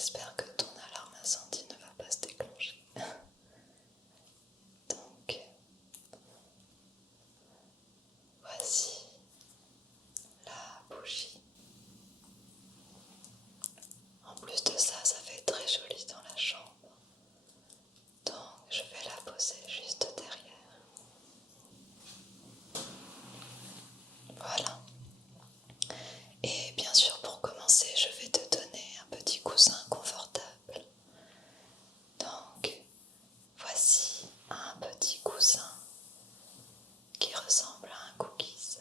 J'espère que ton alarme incendie ne va pas se déclencher. Donc, voici la bougie. En plus de ça, ça fait très joli dans la chambre. Donc, je vais la poser juste derrière. Voilà. Et bien sûr, pour commencer, je vais te donner un petit coussin confortable. Donc, voici un petit coussin qui ressemble à un cookies.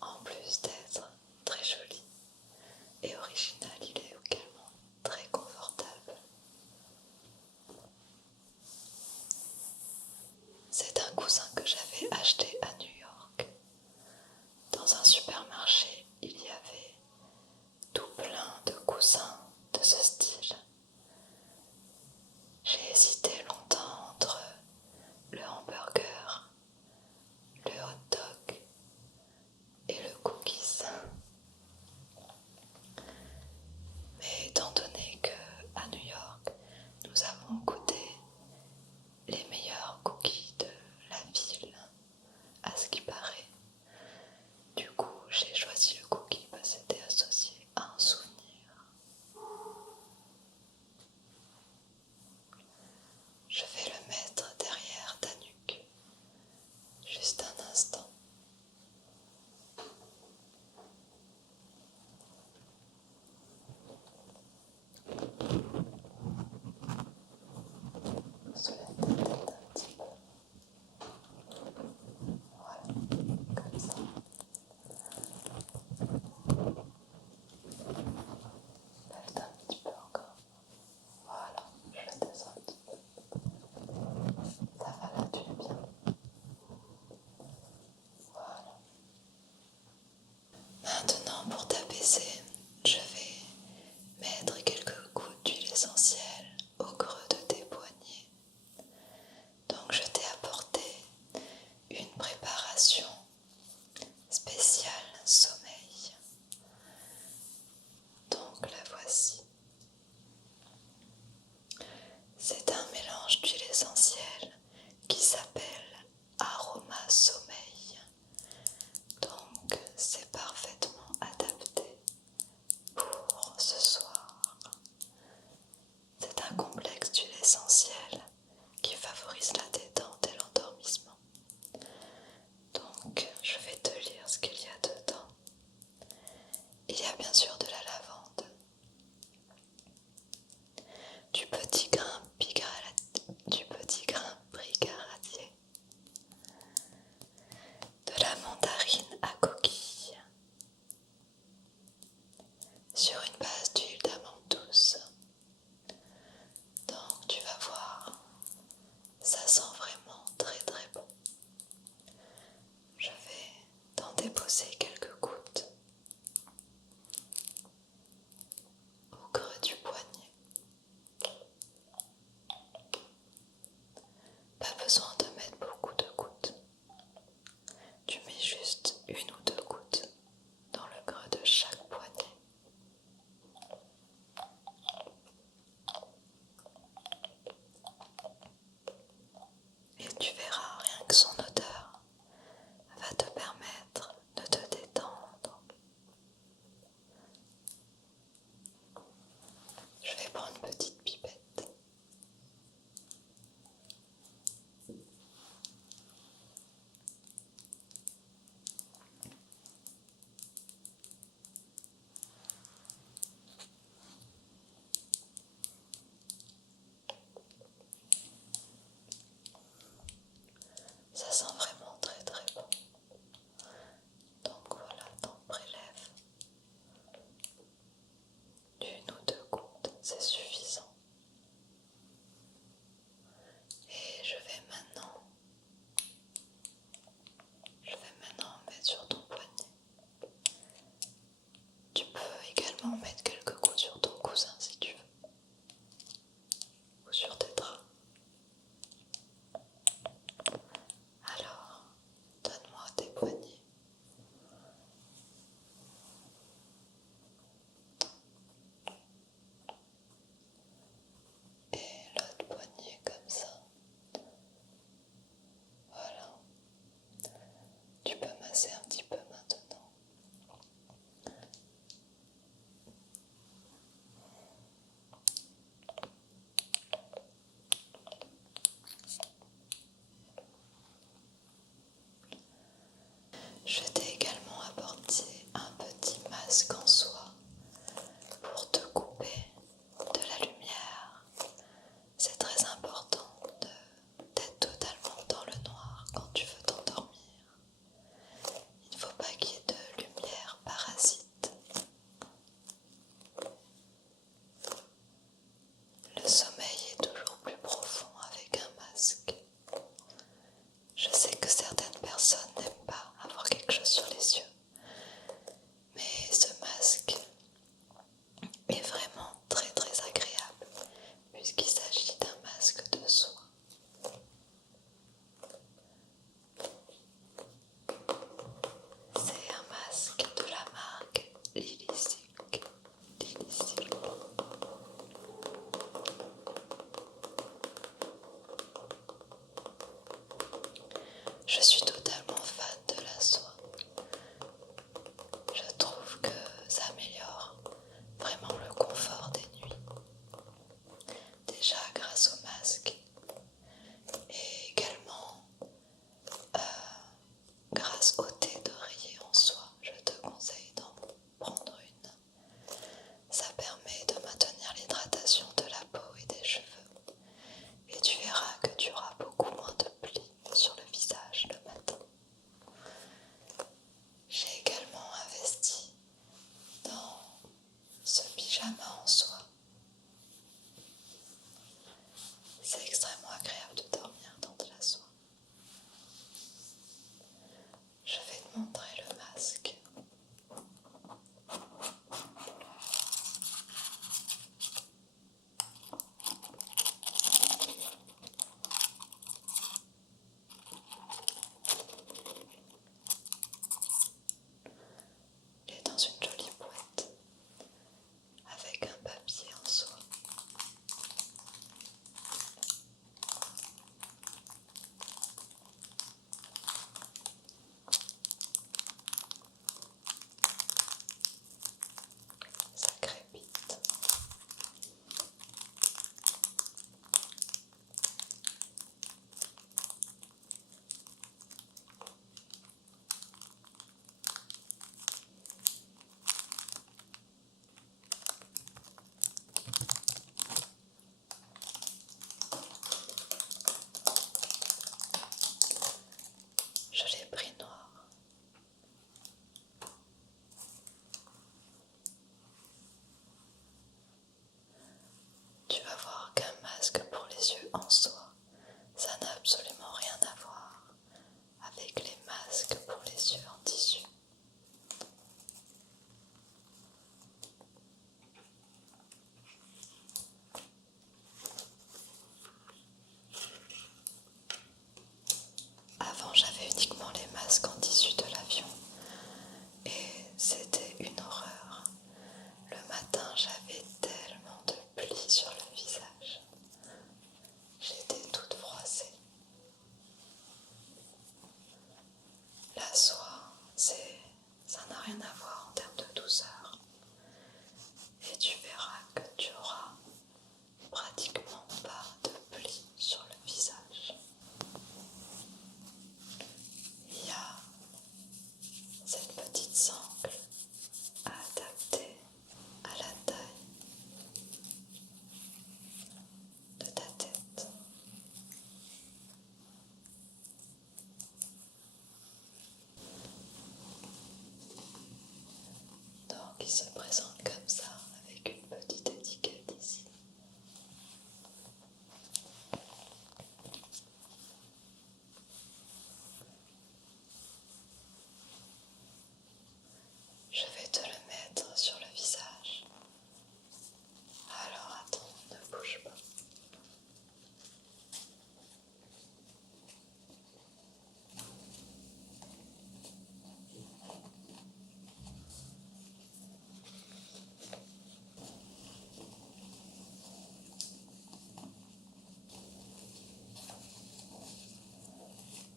En plus d'être très joli et original, il est également très confortable. C'est un coussin que j'avais acheté à New York. Dans un supermarché, il y avait tout plein de coussins de ce style. J'ai hésité longtemps entre le hamburger, le hot dog et le cookies. Mais étant donné qu'à New York, nous avons goûté les meilleurs cookies de la ville, à ce qui paraît, du coup j'ai choisi le cookie parce que c'était associé à un souvenir. Je vais le mettre derrière ta nuque, juste un instant. Soulève ta tête un petit peu. Voilà, comme ça. Lève-toi un petit peu encore. Voilà, je descends un petit peu. Ça va là, tu es bien. Voilà. Maintenant, pour t'apaiser, je vais mettre quelques gouttes d'huile essentielle au creux de tes poignets. Donc je t'ai apporté une préparation spéciale sommeil. Donc la voici. C'est un mélange d'huile essentielle qui s'appelle Aroma Sommeil. Donc c'est parfaitement adapté pour ce soir. C'est un complexe d'huile essentielle qui favorise la détente et l'endormissement. Donc je vais te lire ce qu'il y a dedans. Il y a bien sûr de la lavande, du petit grain brigadier, de la mandarine à coquille, sur une base d'huile d'amande douce. Donc tu vas voir, ça sent vraiment très très bon. Je vais t'en déposer quelques gouttes au creux du poignet. Pas besoin de mettre beaucoup de gouttes. Tu mets juste une ou deux gouttes dans le creux de chaque poignet. Et tu verras, rien que son odeur va te permettre de te détendre. Je vais prendre une petite pipette. Ça sent pyjama en soie. C'est extrêmement agréable de dormir dans de la soie. Je vais te montrer le masque. Il est dans une jolie boîte avec un papier en soie. Ça crépite. Je l'ai pris noir. Tu vas voir qu'un masque pour les yeux en soie, ça n'a absolument rien à voir avec les masques pour les yeux en tissu. Avant, j'avais uniquement les masques en tissu de l'avion et c'était une horreur. Le matin, j'avais tellement de plis sur le visage. J'étais toute froissée. La soie, ça n'a rien à voir en termes de douceur. Et tu verras que tu auras pratiquement pas de plis sur le visage. Il y a cette petite sangle à adapter à la taille de ta tête. Donc il se présente comme ça avec une petite étiquette ici. Je vais te le mettre sur le visage. Alors attends, ne bouge pas.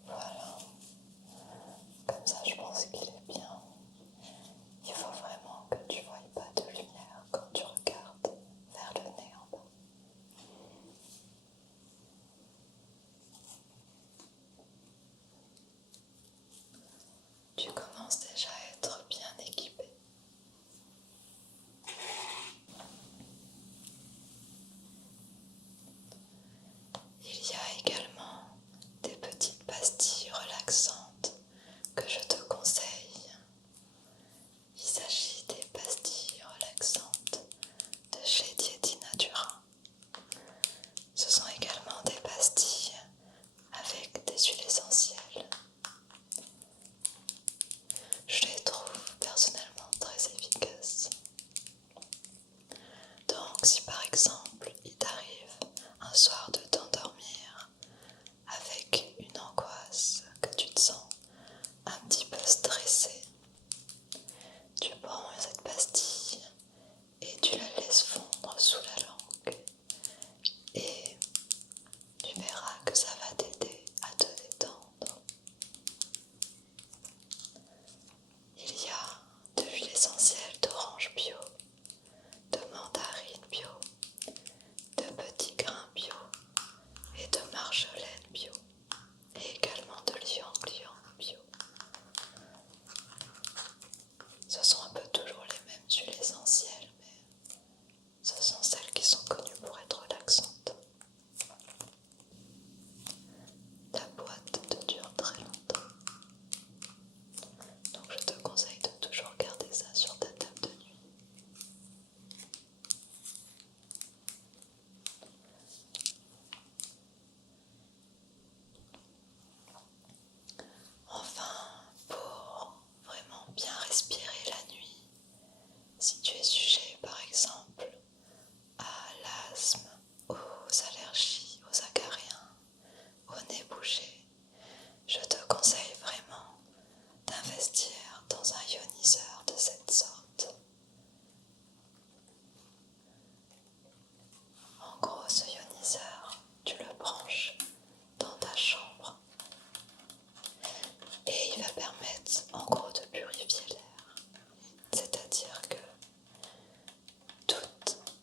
Voilà, comme ça je pense qu'il est bien. Il faut vraiment que tu ne voies pas de lumière quand tu regardes vers le nez en bas. Tu commences déjà à être bien équipé. Il y a également des petites pastilles relaxantes que je te conseille. Il s'agit des pastilles relaxantes de chez Dieti Natura. Ce sont également des pastilles avec des huiles essentielles. Je les trouve personnellement très efficaces. Donc si par exemple il t'arrive un soir de t'endormir avec une angoisse, que tu te sens un petit peu stressé, tu prends cette pastille et tu la laisses fondre sous la langue et tu verras que ça va t'aider à te détendre. Il y a de l'huile essentielle d'orange bio, de mandarine bio, de petits grains bio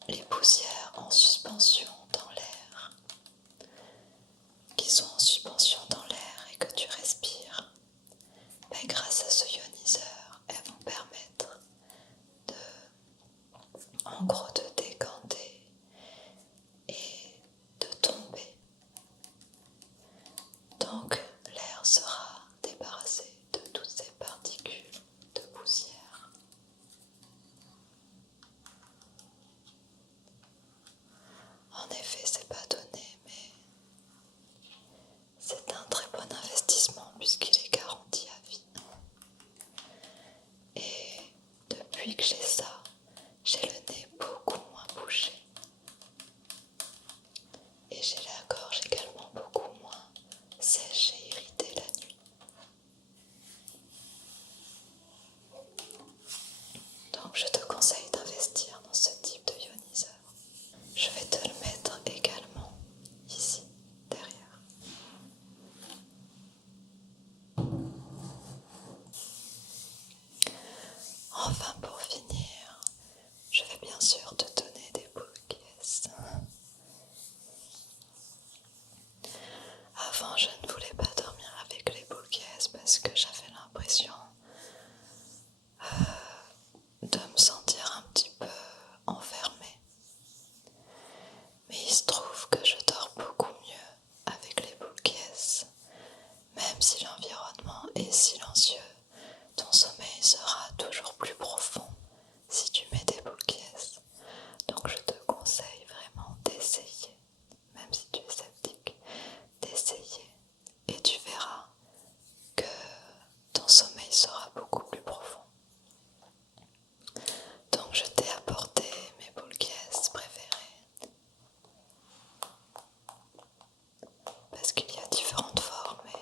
les poussières en suspension dans l'air, qui sont en suspension dans l'air et que tu respires, grâce à ce ioniseur, elles vont permettre en gros de décanter et de tomber. Donc l'air sera débarrassé de toutes ces particules de poussière. En effet, c'est pas donné, mais c'est un très bon investissement puisqu'il est garanti à vie. Et depuis que j'ai ça, j'ai le nez beaucoup moins bouché. Et j'ai la gorge également beaucoup moins sèche et irritée la nuit. Donc je te conseille d'investir dans ce type de ioniseur. Je vais te le mettre également ici, derrière. Enfin, pour finir, je vais bien sûr te donner des boules qui est. Avant, je ne voulais pas dormir avec les boules qui est parce que j'avais l'impression de me sentir un petit peu enfermée. Mais il se trouve que je dors beaucoup mieux avec les boules qui est. Même si l'environnement est silencieux, ton sommeil sera toujours plus profond si tu mets des boules qui est. Donc je te conseille vraiment d'essayer, même si tu es sceptique, d'essayer et tu verras que ton sommeil sera beaucoup plus profond. Donc je t'ai apporté mes boules qui est préférées parce qu'il y a différentes formes et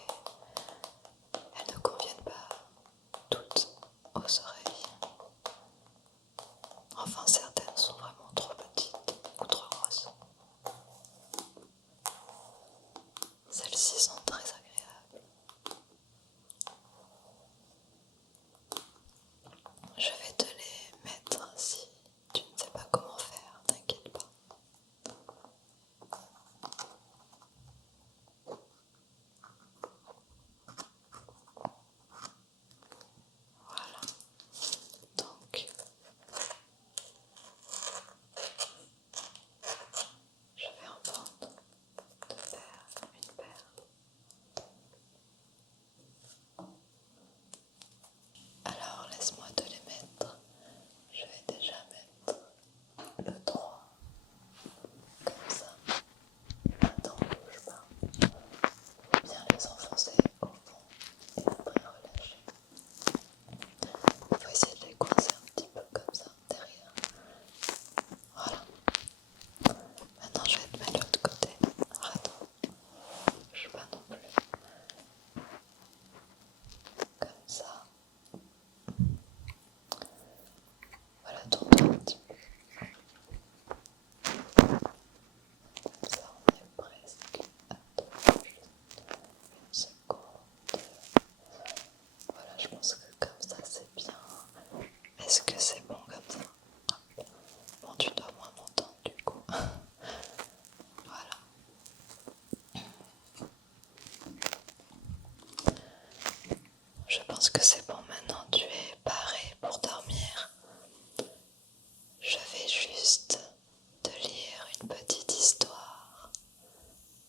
elles ne conviennent pas toutes aux oreilles. Enfin, certaines sont vraiment trop petites ou trop grosses. Celles-ci sont très agréables. Je vais te les mettre si tu ne sais pas comment faire, t'inquiète pas. Voilà. Donc, je vais en prendre deux paires, une paire. Alors, laisse-moi te les mettre. Je vais déjà mettre le droit, comme ça. Attends, bouge pas. Bien les enfoncer au fond et après relâcher. Il faut essayer de les coincer un petit peu comme ça, derrière. Voilà. Maintenant, je vais te mettre l'autre côté. Attends, bouge pas non plus. Comme ça. Voilà, tourne un petit peu. Comme ça, on est presque. Attends, juste une seconde. Voilà, je pense que comme ça, c'est bien. Est-ce que c'est bon comme ça? Bon, tu dois moins m'entendre du coup. Voilà. Je pense que c'est bon maintenant, tu es paré pour dormir. Je vais juste te lire une petite histoire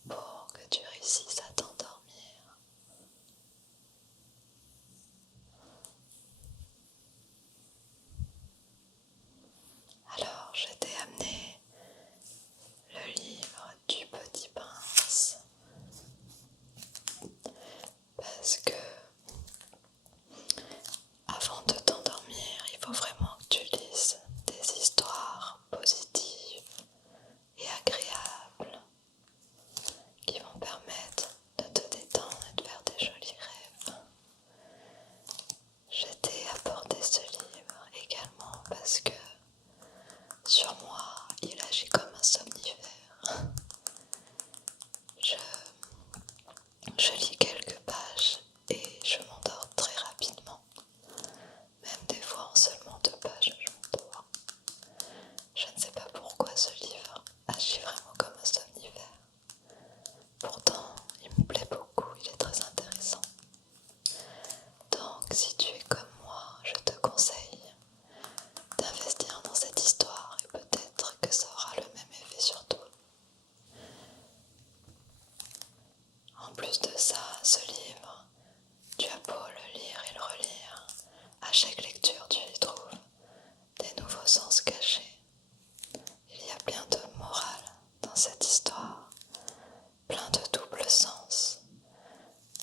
pour que tu réussisses à t'endormir. Alors, je t'ai amené le livre du Petit Prince parce que avant de t'endormir, il faut vraiment que tu lises des histoires positives. que ça aura le même effet sur toi. En plus de ça, ce livre, tu as beau le lire et le relire, à chaque lecture tu y trouves des nouveaux sens cachés. Il y a plein de morale dans cette histoire, plein de doubles sens.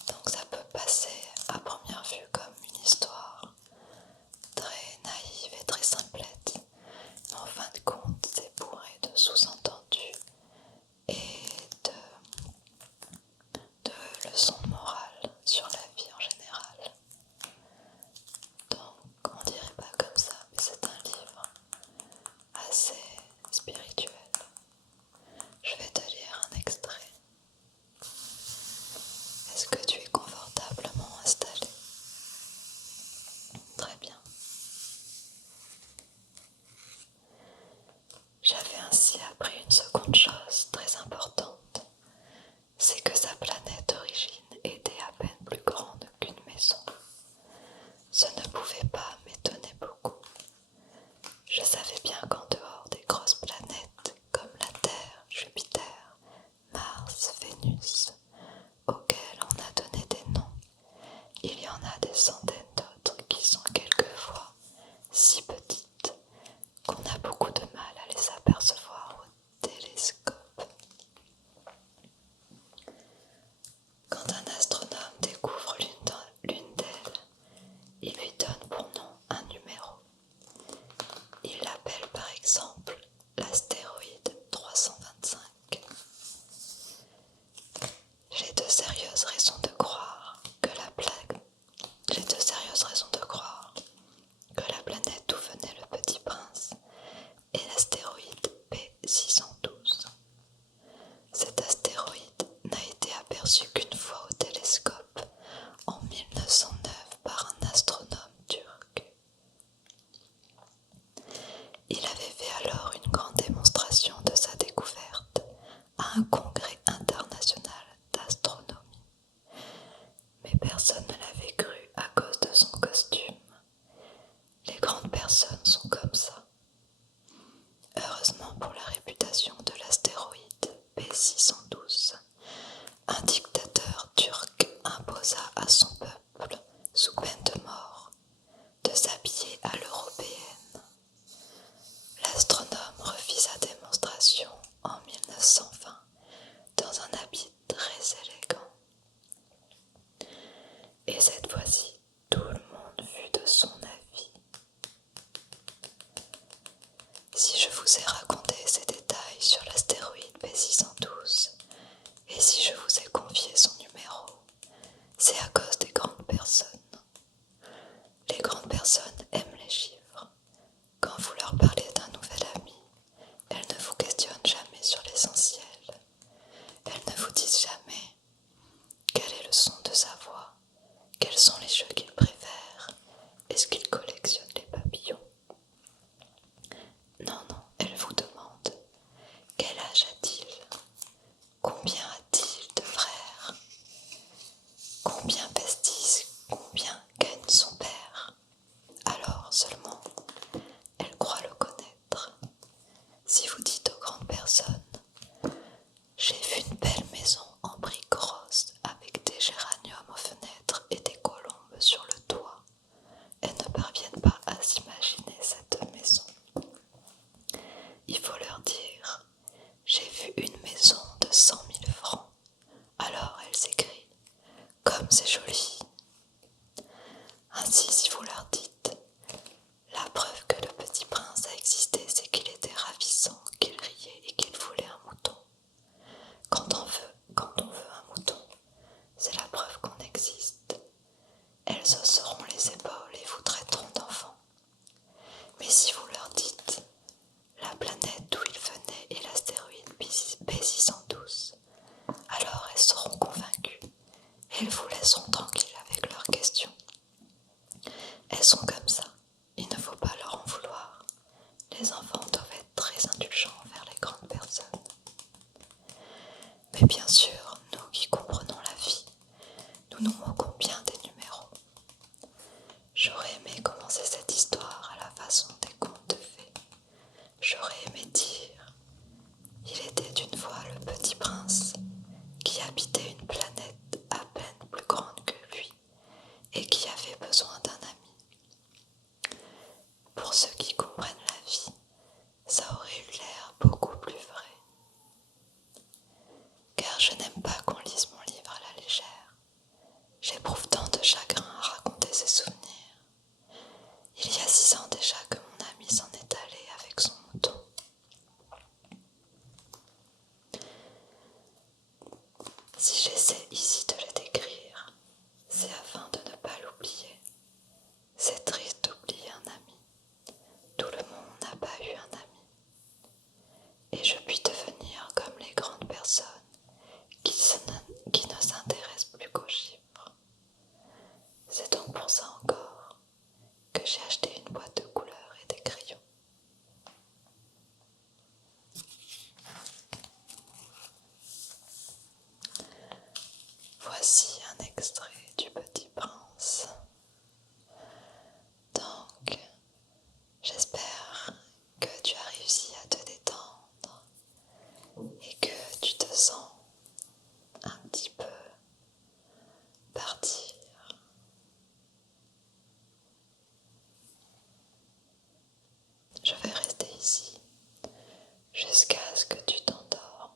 Donc ça peut passer à première vue comme une histoire très naïve et très simplette, mais en fin de compte c'est bourré de sous-entendus et de leçons morales sur la vie en général. Donc on dirait pas comme ça, mais c'est un livre assez spirituel. Je vais te lire un extrait. Est-ce que tu es confortablement installé? Très bien. J'avais ainsi appris une seconde chose très importante, c'est que sa planète d'origine était à peine plus grande qu'une maison. Ce ne pouvait pas m'étonner beaucoup. Je savais bien qu'en dehors des grosses planètes comme la Terre, Jupiter, Mars, Vénus, auxquelles on a donné des noms, il y en a des centaines d'autres qui sont quelquefois si petites qu'on a beaucoup de mal à les apercevoir au télescope. Quand un astronome découvre l'une d'elles, il lui donne pour nom un numéro. Il l'appelle par exemple l'astéroïde 325. J'ai de sérieuses raisons de croire que la planète d'où venait le petit prince est l'astéroïde P612. Cet astéroïde n'a été aperçu qu'une fois au télescope en 1909 par un astronome turc. Il avait fait alors une grande démonstration de sa découverte à un congrès international d'astronomie. Mais personne ne l'avait cru à cause de son costume. Les grandes personnes sont comme ça. Heureusement pour la réputation de l'astéroïde P612, un dictateur turc imposa à son peuple, sous peine de mort, de s'habiller à l'européenne. L'astronome refit sa démonstration en 1920 dans un habit très élégant. Et cette fois-ci, tout le monde fut de son avis. Si je vous ai raconté ces détails sur l'astéroïde P612, et si je vous ai confié son numéro, c'est à cause des grandes personnes. Les grandes personnes aiment les chiffres. Quand vous leur parlez d'un nouvel ami, elles ne vous questionnent jamais sur l'essentiel. Elles ne vous disent jamais quel est le son de sa voix, quels sont les jeux qu'il préfère, est-ce qu'il collectionne les papillons. Non, elles vous demandent quel âge a-t-il, combien a-t-il de frères, combien pèse-t-il, combien gagne son père. Alors seulement, elles croient le connaître. Si vous dites aux grandes personnes « J'ai vu une belle maison en briques roses avec des géraniums aux fenêtres et des colombes sur le toit », elles ne parviennent pas à s'imaginer cette maison. Il faut leur dire « J'ai vu une maison de 100 000 francs ». Alors elles s'écrient « Comme c'est joli !» Ainsi, si vous leur dites « La preuve que le petit prince a existé, c'est qu'il était ravissant, qu'il riait et qu'il voulait un mouton. Quand on veut un mouton, c'est la preuve qu'on existe. » Elles hausseront les épaules et vous traiteront d'enfants. Mais si vous leur dites « La planète d'où il venait est l'astéroïde P612 », alors elles seront convaincues et elles vous laisseront tranquille avec leurs questions. Elles sont comme ça, il ne faut pas leur en vouloir. Les enfants doivent être très indulgents envers les grandes personnes. Mais bien sûr, nous qui comprenons la vie, nous nous moquons bien des numéros. J'aurais aimé commencer cette histoire à la façon des contes de fées. J'aurais aimé dire extrait du Petit Prince. Donc, j'espère que tu as réussi à te détendre et que tu te sens un petit peu partir. Je vais rester ici jusqu'à ce que tu t'endormes.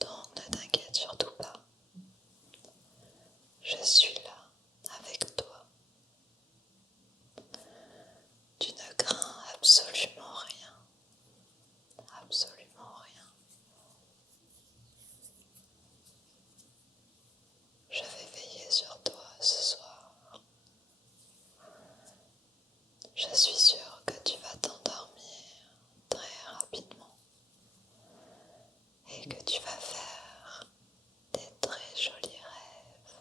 Donc ne t'inquiète surtout pas. Je suis là avec toi. Tu ne crains absolument rien. Absolument rien. Je vais veiller sur toi ce soir. Je suis sûre que tu vas t'endormir très rapidement et que tu vas faire des très jolis rêves.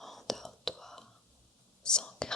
Endors-toi sans crainte.